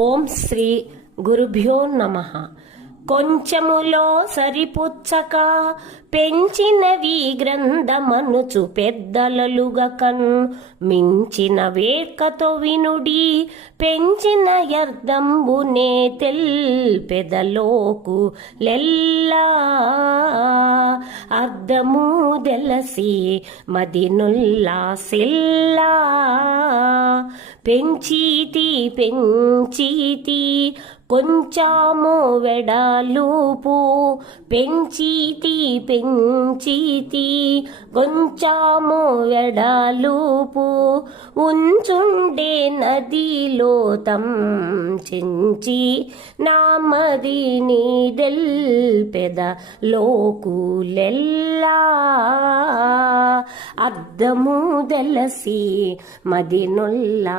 ఓం శ్రీ గురుభ్యో నమః. కొంచెములో సరిపుచ్చక పెంచినవి గ్రంథమనుచు పెద్దలలుగకన్ మించిన వేర్కతో వినుడి పెంచిన యర్దంబునే తెల్పెదలోకు లెల్లా అర్ధము దెలసి మదినుల్లాసిల్లా పెంచీతి కొంచెము వెడలుపు పెంచీతి కొంచెము వెడలుపు ఉంచుండే నదిలో తంచి నామది నీదెల్పెద లోకులెల్లా అద్దము దెలసి మదినుల్లాసిల్లా